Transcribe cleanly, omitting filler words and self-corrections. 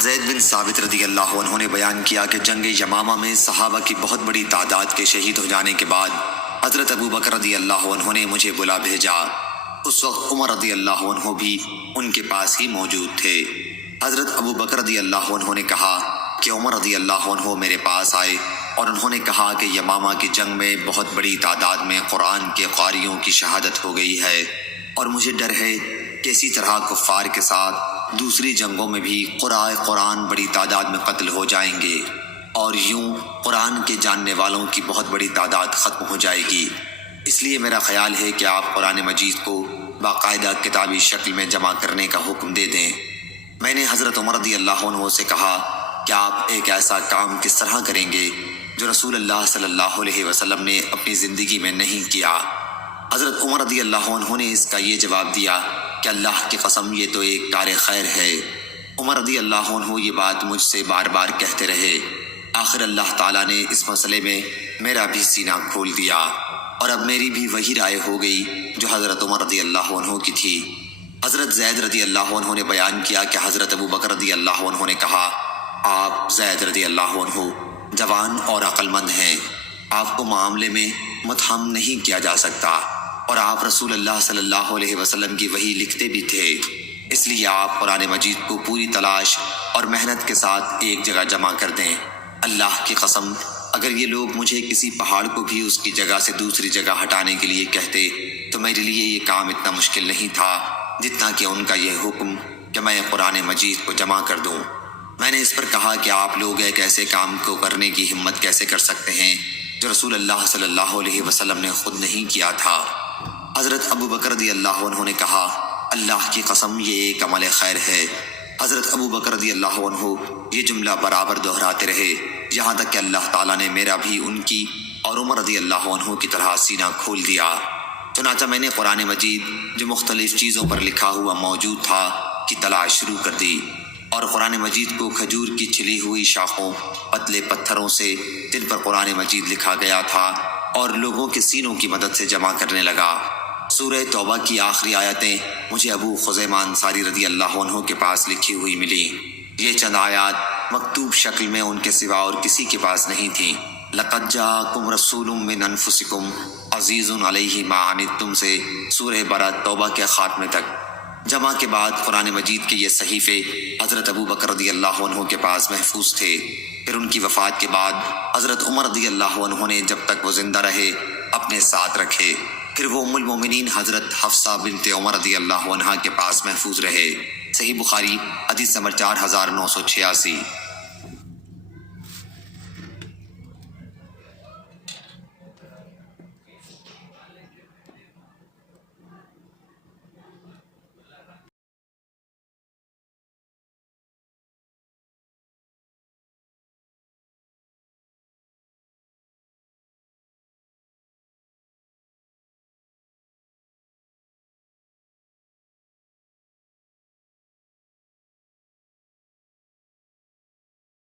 حضرت زید بن ثابت رضی اللہ عنہ نے بیان کیا کہ جنگ یمامہ میں صحابہ کی بہت بڑی تعداد کے شہید ہو جانے کے بعد حضرت ابو بکر رضی اللہ عنہ نے مجھے بلا بھیجا۔ اس وقت عمر رضی اللہ عنہ بھی ان کے پاس ہی موجود تھے۔ حضرت ابو بکر رضی اللہ عنہ نے کہا کہ عمر رضی اللہ عنہ میرے پاس آئے اور انہوں نے کہا کہ یمامہ کی جنگ میں بہت بڑی تعداد میں قرآن کے قاریوں کی شہادت ہو گئی ہے، اور مجھے ڈر ہے کہ اسی طرح کفار کے ساتھ دوسری جنگوں میں بھی قراء قرآن بڑی تعداد میں قتل ہو جائیں گے، اور یوں قرآن کے جاننے والوں کی بہت بڑی تعداد ختم ہو جائے گی۔ اس لیے میرا خیال ہے کہ آپ قرآن مجید کو باقاعدہ کتابی شکل میں جمع کرنے کا حکم دے دیں۔ میں نے حضرت عمر رضی اللہ عنہ سے کہا کہ آپ ایک ایسا کام کس طرح کریں گے جو رسول اللہ صلی اللہ علیہ وسلم نے اپنی زندگی میں نہیں کیا۔ حضرت عمر رضی اللہ عنہ نے اس کا یہ جواب دیا کہ اللہ کی قسم یہ تو ایک کار خیر ہے۔ عمر رضی اللہ عنہ یہ بات مجھ سے بار بار کہتے رہے۔ آخر اللہ تعالیٰ نے اس مسئلے میں میرا بھی سینہ کھول دیا، اور اب میری بھی وہی رائے ہو گئی جو حضرت عمر رضی اللہ عنہ کی تھی۔ حضرت زید رضی اللہ عنہ نے بیان کیا کہ حضرت ابو بکر رضی اللہ عنہ نے کہا، آپ زید رضی اللہ عنہ جوان اور عقل مند ہیں، آپ کو معاملے میں متہم نہیں کیا جا سکتا، اور آپ رسول اللہ صلی اللہ علیہ وسلم کی وحی لکھتے بھی تھے، اس لیے آپ قرآن مجید کو پوری تلاش اور محنت کے ساتھ ایک جگہ جمع کر دیں۔ اللہ کی قسم اگر یہ لوگ مجھے کسی پہاڑ کو بھی اس کی جگہ سے دوسری جگہ ہٹانے کے لیے کہتے تو میرے لیے یہ کام اتنا مشکل نہیں تھا جتنا کہ ان کا یہ حکم کہ میں قرآن مجید کو جمع کر دوں۔ میں نے اس پر کہا کہ آپ لوگ ایک ایسے کام کو کرنے کی ہمت کیسے کر سکتے ہیں جو رسول اللہ صلی اللہ علیہ وسلم نے خود نہیں کیا تھا۔ حضرت ابو بکر رضی اللہ عنہ نے کہا، اللہ کی قسم یہ ایک عمل خیر ہے۔ حضرت ابو بکر رضی اللہ عنہ یہ جملہ برابر دہراتے رہے یہاں تک کہ اللہ تعالیٰ نے میرا بھی ان کی اور عمر رضی اللہ عنہ کی طرح سینہ کھول دیا۔ چنانچہ میں نے قرآن مجید جو مختلف چیزوں پر لکھا ہوا موجود تھا کی تلاش شروع کر دی، اور قرآن مجید کو کھجور کی چھلی ہوئی شاخوں، پتلے پتھروں سے جن پر قرآن مجید لکھا گیا تھا اور لوگوں کے سینوں کی مدد سے جمع کرنے لگا۔ سورہ توبہ کی آخری آیتیں مجھے ابو خزیمہ انصاری رضی اللہ عنہ کے پاس لکھی ہوئی ملی۔ یہ چند آیات مکتوب شکل میں ان کے سوا اور کسی کے پاس نہیں تھیں۔ لَقَدْ جَاءَكُمْ رَسُولٌ مِّنْ أَنفُسِكُمْ عَزِيزٌ عَلَيْهِ مَا عَنِتُّمْ سے سورہ برات توبہ کے خاتمے تک۔ جمع کے بعد قرآن مجید کے یہ صحیفے حضرت ابو بکر رضی اللہ عنہ کے پاس محفوظ تھے۔ پھر ان کی وفات کے بعد حضرت عمر رضی اللہ عنہ نے جب تک وہ زندہ رہے اپنے ساتھ رکھے، پھر وہ ام المومنین حضرت حفصہ بنت عمر رضی اللہ عنہ کے پاس محفوظ رہے۔ صحیح بخاری حدیث نمبر 4986۔